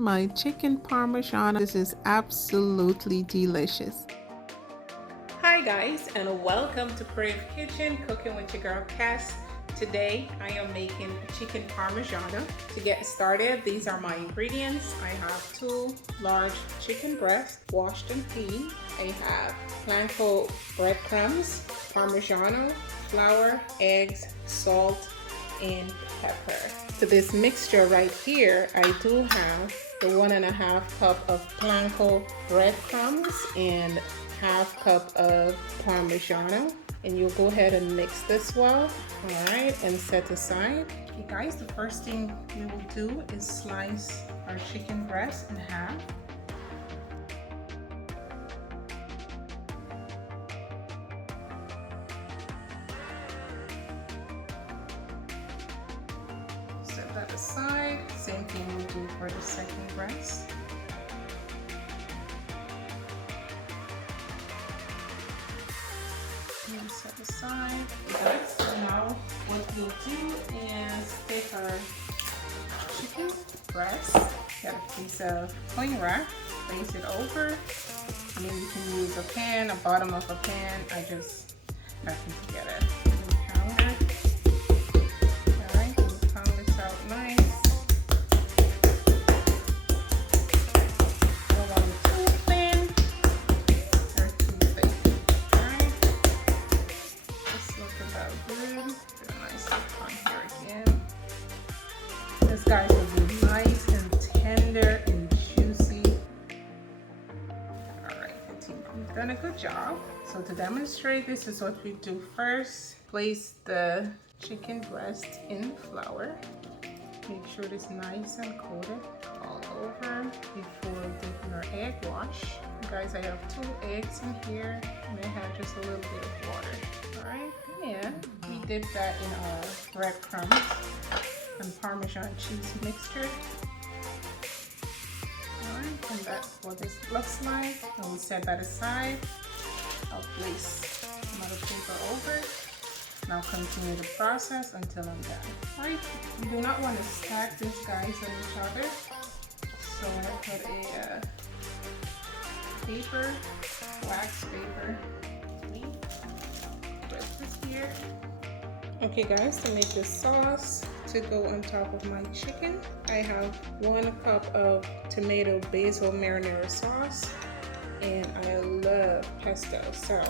My chicken parmesan. This is absolutely delicious. Hi guys, and welcome to Crave Kitchen, cooking with your girl Cass. Today I am making chicken parmigiana. To get started, these are my ingredients. I have 2 large chicken breasts, washed and clean. I have panko breadcrumbs, parmigiano, flour, eggs, salt, and pepper. To this mixture right here, I do have the 1.5 cup of panko breadcrumbs and half cup of parmigiano, and you'll go ahead and mix this well. All right, and set aside. Okay guys, the first thing we will do is slice our chicken breast in half. Set that aside. Same thing we'll do for the second breast. And set aside. Okay, so now what we'll do is take our chicken breast, get a piece of cling wrap, place it over. I mean, you can use a pan, a bottom of a pan. I just happen to get a pounder. Alright, pound this out nice. Don't want it too thin or too thick. Alright. This looks about good. Get a nice look on here again. This guy will be nice and tender and juicy. Alright, the team, you've done a good job. So to demonstrate, this is what we do first. Place the chicken breast in flour. Make sure it is nice and coated all over before dipping our egg wash. Guys, I have 2 eggs in here and I have just a little bit of water. Alright, and we dip that in our breadcrumbs and Parmesan cheese mixture. Alright, and that's what this looks like. And we'll set that aside. I'll place another paper over. Now continue the process until I'm done. Alright, you do not want to stack these guys on each other. So I'm going to put a paper, wax paper. Put this here. Okay guys, to make this sauce to go on top of my chicken, I have 1 cup of tomato basil marinara sauce, and I love pesto, so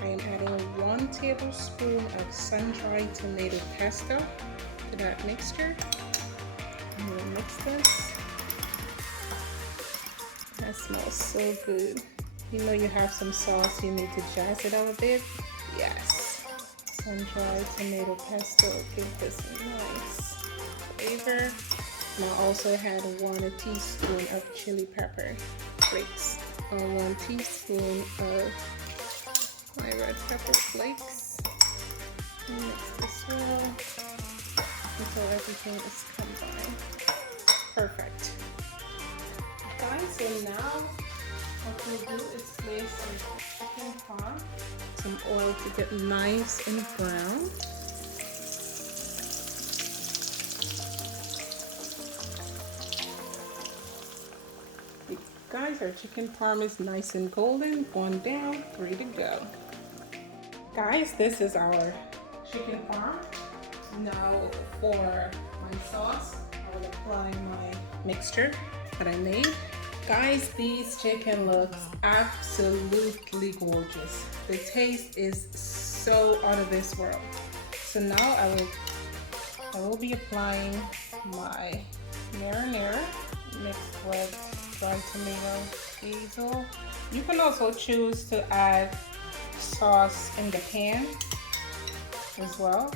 I am adding 1 tablespoon of sun-dried tomato pesto to that mixture. I'm gonna mix this. That smells so good. You know you have some sauce, you need to jazz it up a bit. Yes. Sun-dried tomato pesto, give this a nice flavor. And I also had 1 teaspoon of chili pepper flakes, 1 teaspoon of my red pepper flakes. Mix this well until everything is combined. Perfect. Guys, so now what we'll do is place some chicken parm, some oil to get nice and brown. Guys, our chicken parm is nice and golden. 1 down, 3 to go. Guys, this is our chicken parm. Now for my sauce, I will apply my mixture that I made. Guys, these chicken looks absolutely gorgeous. The taste is so out of this world. So now I will be applying my marinara mixed with dried tomato, basil. You can also choose to add sauce in the pan as well.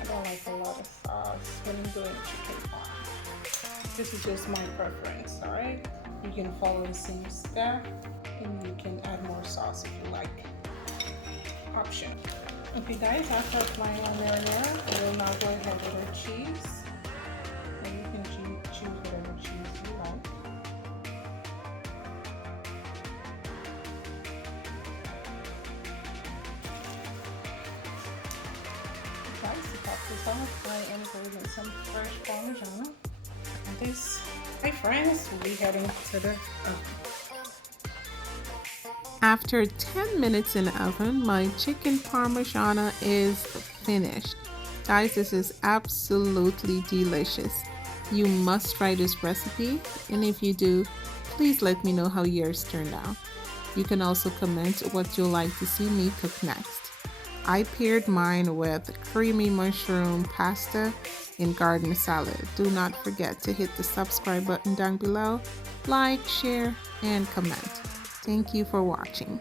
I don't like a lot of sauce when I'm doing chicken parm. This is just my preference, alright? You can follow the same step and you can add more sauce if you like. Option. Okay guys, after applying our marinara, we will now go ahead with our cheese. And you can choose whatever cheese you like. Guys, to top this off, I am going with some fresh Parmesan. And this Hi friends, we'll be heading to the oven. After 10 minutes in the oven, my chicken parmigiana is finished. Guys, this is absolutely delicious. You must try this recipe, and if you do, please let me know how yours turned out. You can also comment what you'd like to see me cook next. I paired mine with creamy mushroom pasta and garden salad. Do not forget to hit the subscribe button down below, like, share, and comment. Thank you for watching.